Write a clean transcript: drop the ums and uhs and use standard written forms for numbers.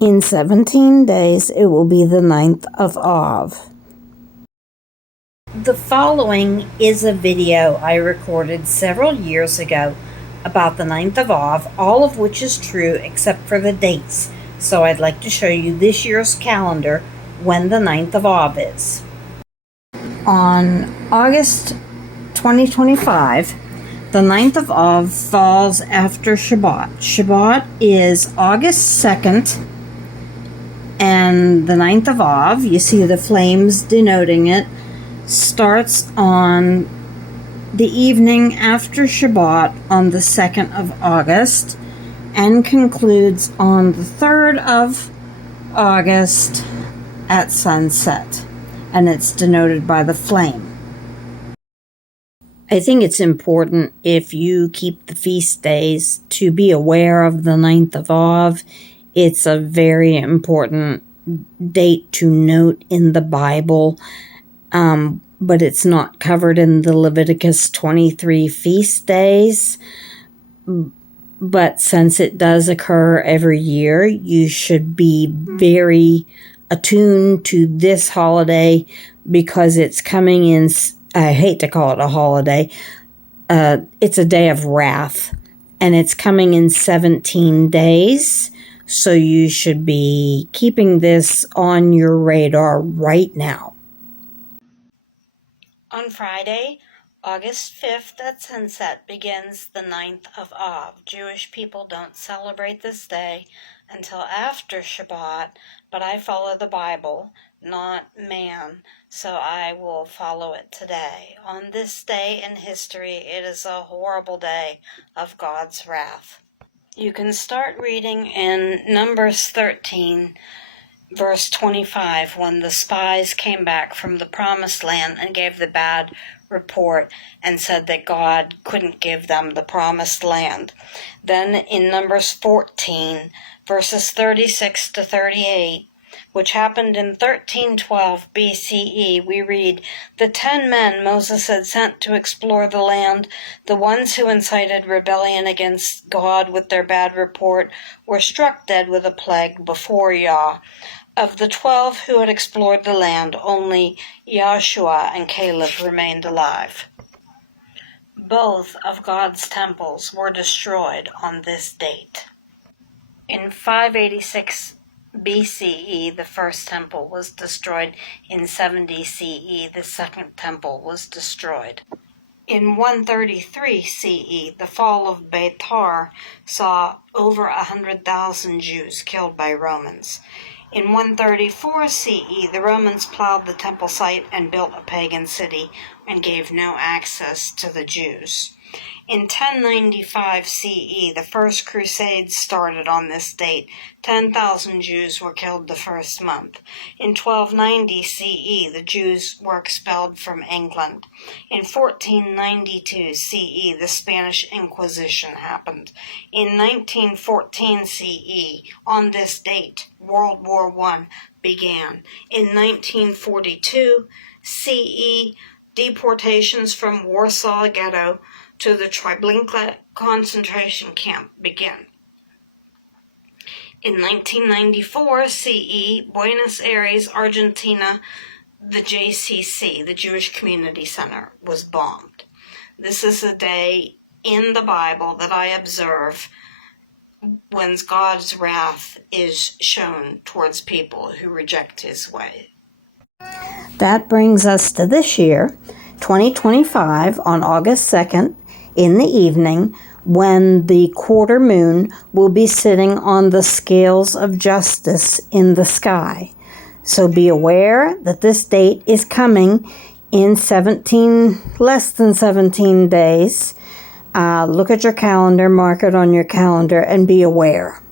In 17 days, it will be the 9th of Av. The following is a video I recorded several years ago about the 9th of Av, all of which is true except for the dates. So I'd like to show you this year's calendar when the 9th of Av is. On August 2025, the 9th of Av falls after Shabbat. Shabbat is August 2nd, and the 9th of Av, you see the flames denoting it, starts on the evening after Shabbat on the 2nd of August and concludes on the 3rd of August at sunset, and it's denoted by the flame. I think it's important, if you keep the feast days, to be aware of the 9th of Av. It's a very important date to note in the Bible, but it's not covered in the Leviticus 23 feast days. But since it does occur every year, you should be very attuned to this holiday because it's coming in. I hate to call it a holiday. It's a day of wrath, and it's coming in 17 days. So you should be keeping this on your radar right now. On Friday, August 5th at sunset begins the 9th of Av. Jewish people don't celebrate this day until after Shabbat, but I follow the Bible, not man, so I will follow it today. On this day in history, it is a horrible day of God's wrath. You can start reading in Numbers 13, verse 25, when the spies came back from the promised land and gave the bad report and said that God couldn't give them the promised land. Then in Numbers 14, verses 36 to 38, which happened in 1312 BCE, we read, "The 10 men Moses had sent to explore the land, the ones who incited rebellion against God with their bad report, were struck dead with a plague before Yah. Of the 12 who had explored the land, only Joshua and Caleb remained alive." Both of God's temples were destroyed on this date. In 586 BCE, the first temple was destroyed. In 70 CE, the second temple was destroyed. In 133 CE, the fall of Beitar saw over 100,000 Jews killed by Romans. In 134 CE, the Romans plowed the temple site and built a pagan city and gave no access to the Jews. In 1095 CE, the First Crusade started on this date. 10,000 Jews were killed the first month. In 1290 CE, the Jews were expelled from England. In 1492 CE, the Spanish Inquisition happened. In 1914 CE, on this date, World War I began. In 1942 CE, deportations from Warsaw Ghetto to the Treblinka concentration camp began. In 1994 CE, Buenos Aires, Argentina, the JCC, the Jewish Community Center, was bombed. This is a day in the Bible that I observe when God's wrath is shown towards people who reject his way. That brings us to this year, 2025, on August 2nd, in the evening, when the quarter moon will be sitting on the scales of justice in the sky. So be aware that this date is coming in less than 17 days. Look at your calendar, mark it on your calendar, and be aware.